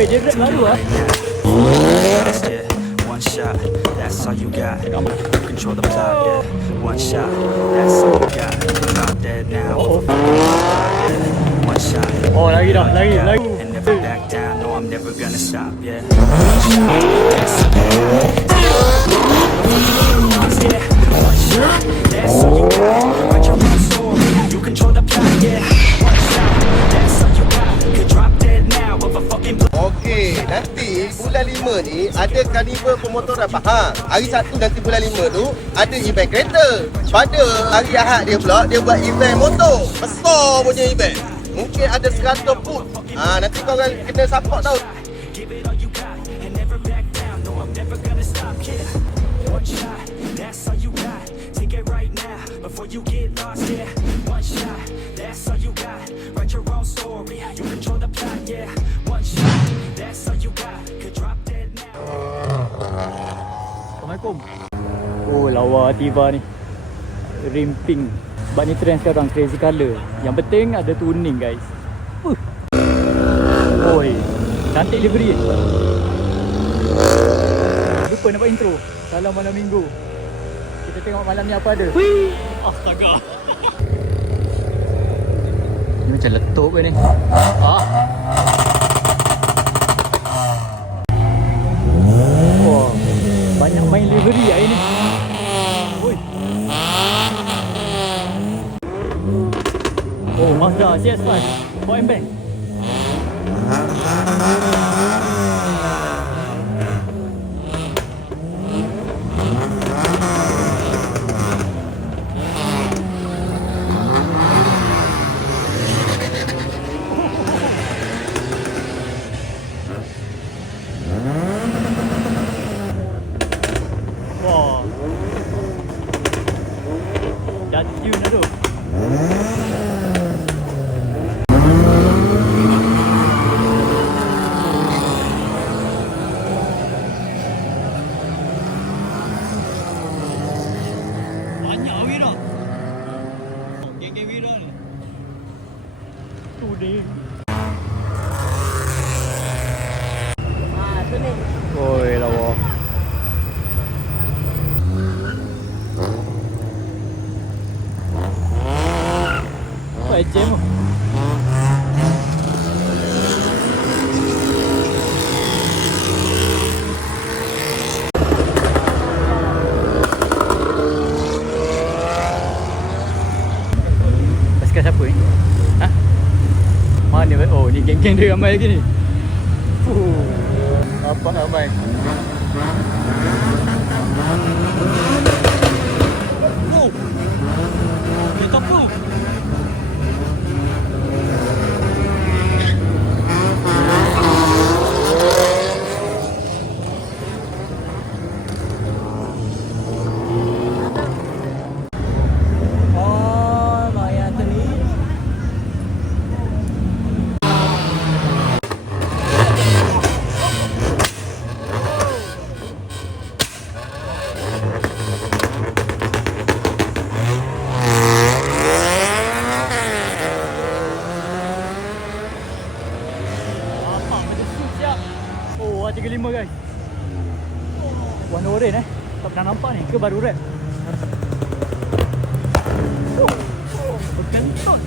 Weh, dia rap baru ah. Yeah, one shot, that's all you got. Control the plot, yeah. One shot, that's all you got. Drop dead now. Oh, oh. One shot. Oh, lagi dah, lagi, yeah. lagi. And never back down, no, I'm never gonna stop, yeah. One shot, that's all yeah. One shot, that's all you got. Write your own story, you control the plot, yeah. Bulan 5 ni ada karnival pemotoran Pahang. Hari Sabtu nanti bulan 5 tu ada event kereta. Pada hari Ahad dia pula dia buat event motor. Besar punya event. Mungkin ada 100 pun. Ha, nanti kau kena support tau. That's all you got. Take it right now before you get lost. Yeah, one shot, Lawa tiba ni. Rim pink. Sebab ni trend sekarang crazy colour. Yang penting ada tuning guys. Uh. Oi, cantik livery. Lupa nak buat intro. Salam malam minggu. Kita tengok malam ni apa ada. Wih, astaga. Ni macam letup ke ni. Ah. Banyak main livery hari ni. 먼저 CS5 포엠뱅 Banyak Wira. Geng-geng Wira ni. Tu dia. Ha, tu ni. Oi, lawa. Apa jam tu? Basikal siapa ni? Ha? Mana? Oh, ni geng-geng dia ramai lagi ni. Fuh. Apa ramai? Oh. Itu apa? 435 guys. Warna oren eh? Tak pernah nampak ni. Ke baru rap Berkentut.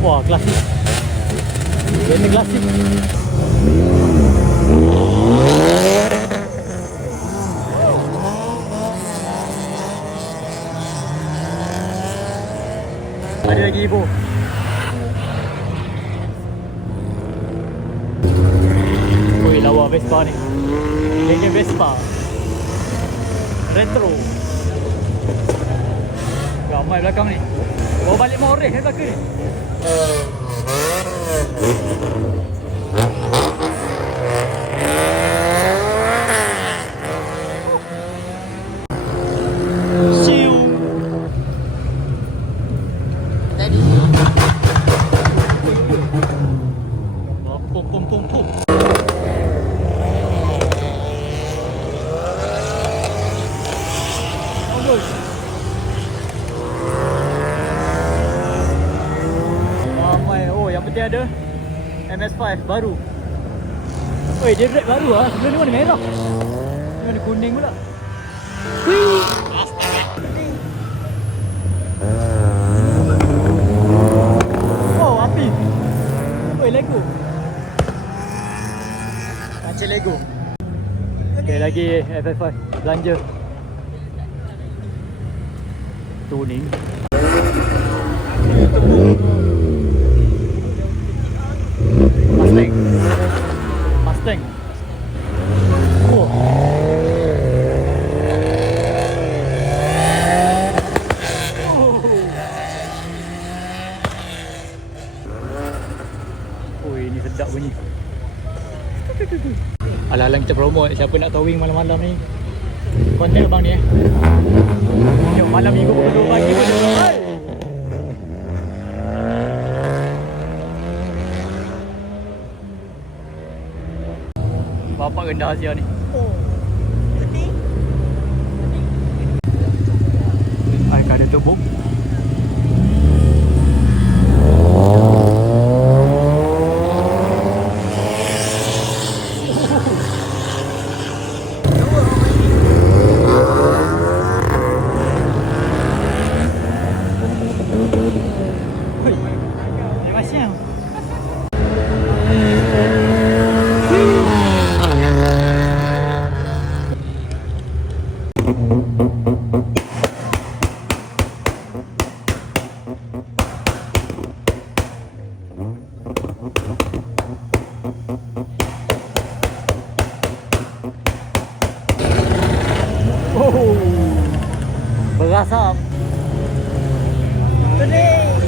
Wah klasik. Kena klasik. Ada lagi ibu. Oi, lawa Vespa ni. Geng-geng Vespa. Retro. Ramai belakang ni. Bawa balik Moreh ke belakang ni. MS5 baru. Oi, dia red baru ah. Sebelum ni mana merah. Ni mana kuning pula. Hui. Oh, api. Oi, Lego. Macam Lego. Okay, lagi FF5 belanja. Tuning. Mustang. Mustang. Oh. Oh, ini sedap bunyi. Alah-alah kita promote siapa nak towing malam-malam ni. Kontak abang ni eh. Jom malam minggu pukul 2 pagi pun. Hai. Bapak rendah Asia ni. Ai kan ada tubuh. Berasap. Oh.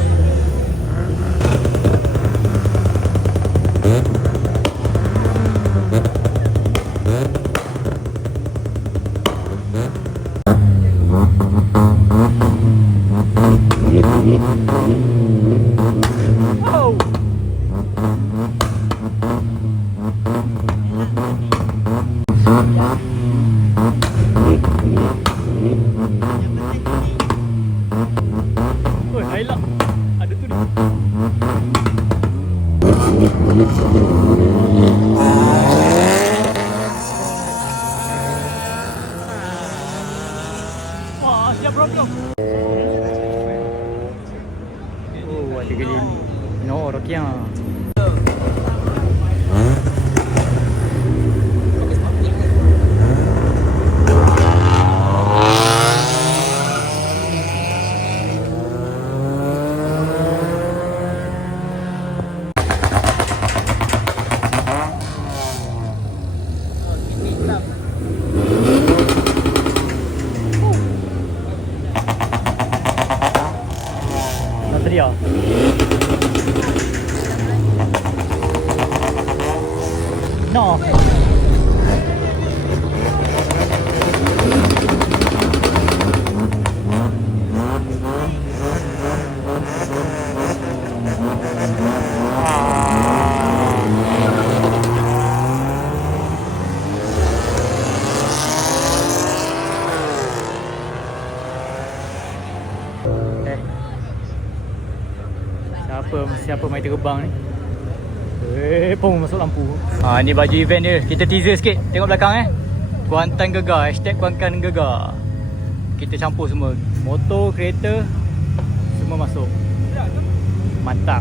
No. Eh. Siapa main terbang ni? Eh, masuk lampu. Ha ni baju event dia. Kita teaser sikit. Tengok belakang eh. Kuantan Gegar, hashtag Kuantan Gegar. Kita campur semua. Motor, kereta semua masuk. Mantap.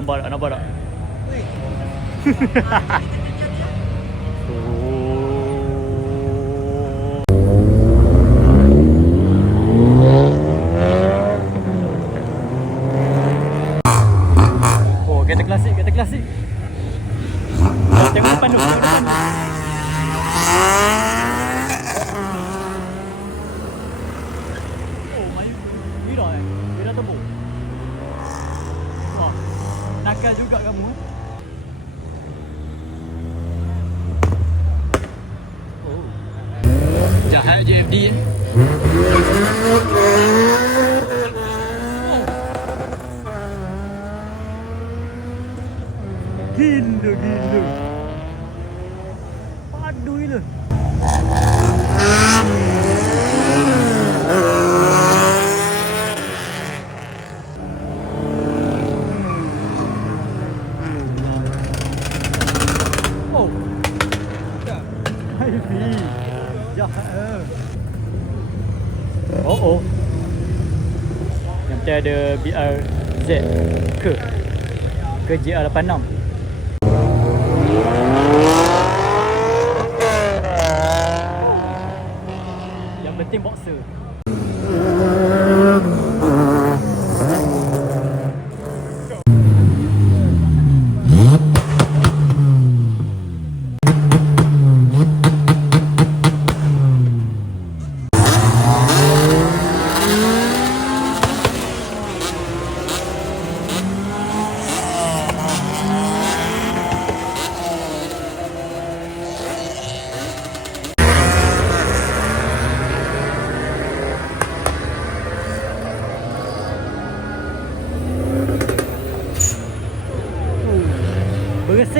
Nampak tak? Nampak tak? Oh, kereta klasik, kereta klasik. Eh. Gila, gila. Padu gila. Hai Fi. Jahat eh. Oh oh. Yang macam ada BRZ ke? Ke JR86.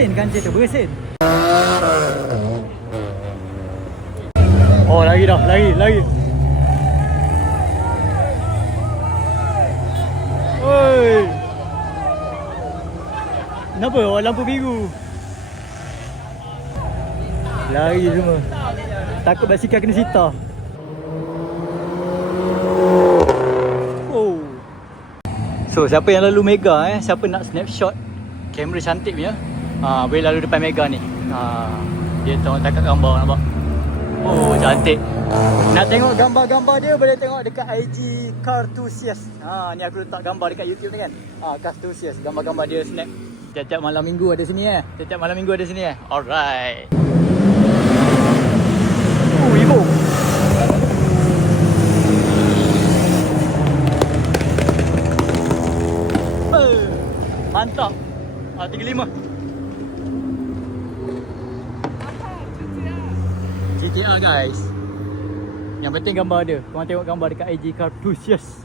Bersin kancil tu, bersin. Oh, lagi dah, lagi, lagi. Oi. Kenapa awak lampu biru? Lari semua. Takut basikal kena sita. Oh. So, siapa yang lalu Mega eh? Siapa nak snapshot kamera cantik punya? Ha, boleh lalu depan Mega ni. Ha, dia tengok takat gambar nampak. Oh, cantik. Nak tengok gambar-gambar dia boleh tengok dekat IG Cartusius. Ha, ni aku letak gambar dekat YouTube ni kan. Ha, Cartusius, gambar-gambar dia snap. Tiap-tiap malam minggu ada sini eh. Tiap-tiap malam minggu ada sini eh. Alright. Oh, Mantap. Ah, 35. GTA guys. Yang penting gambar dia. Korang tengok gambar dekat IG Cartusius.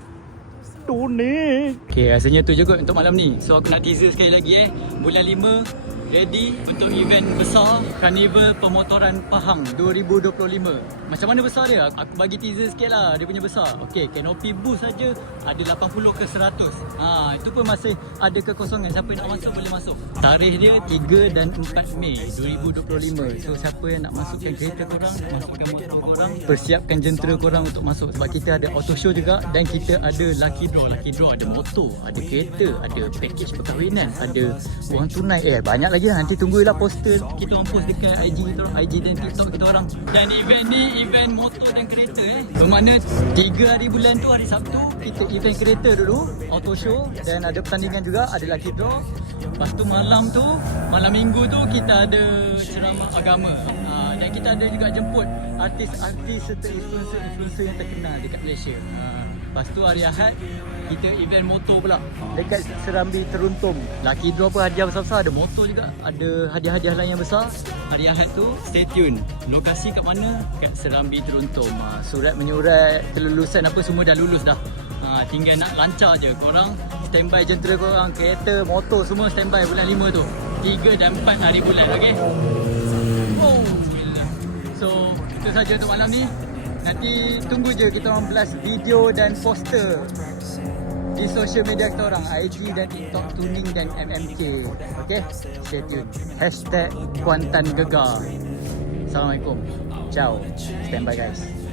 Donate. Okay, rasanya tu je kot untuk malam ni. So aku nak teaser sekali lagi eh. Bulan 5 ready untuk event besar Carnival Pemotoran Pahang 2025. Macam mana besar dia? Aku bagi teaser sikit lah dia punya besar. Okay, canopy booth saja ada 80 ke 100. Ha, itu pun masih ada kekosongan. Siapa nak masuk boleh masuk. Tarikh dia 3 dan 4 Mei 2025. So siapa yang nak masukkan kereta korang, masukkan motor korang, persiapkan jentera korang untuk masuk sebab kita ada auto show juga dan kita ada lucky draw. Lucky draw ada motor, ada kereta, ada package perkahwinan, ada wang tunai. Eh banyak lagi lah. Nanti tunggulah poster kita orang post dekat IG kita orang, IG dan TikTok kita orang. Dan event ni event motor dan kereta eh. Bermakna 3 hari bulan tu hari Sabtu kita event kereta dulu, auto show dan ada pertandingan juga, ada lucky draw. Lepas tu malam tu, malam minggu tu kita ada ceramah agama. Ha, dan kita ada juga jemput artis-artis serta influencer-influencer yang terkenal dekat Malaysia. Ha, lepas tu hari Ahad kita event motor pula dekat Serambi Teruntum. Lucky draw pun hadiah besar-besar ada motor juga, ada hadiah-hadiah lain yang besar. Hari Ahad tu stay tune. Lokasi kat mana? Kat Serambi Teruntum. Ha, surat menyurat kelulusan apa semua dah lulus dah. Ha, tinggal nak lancar je korang standby jentera korang kereta motor semua standby bulan 5 tu 3 dan 4 hari bulan okey oh so itu saja untuk malam ni nanti tunggu je kita orang blast video dan poster di social media kita orang IG dan TikTok Tuning dan MMK okey? Stay tune hashtag Kuantan Gegar. Assalamualaikum. Ciao. Standby guys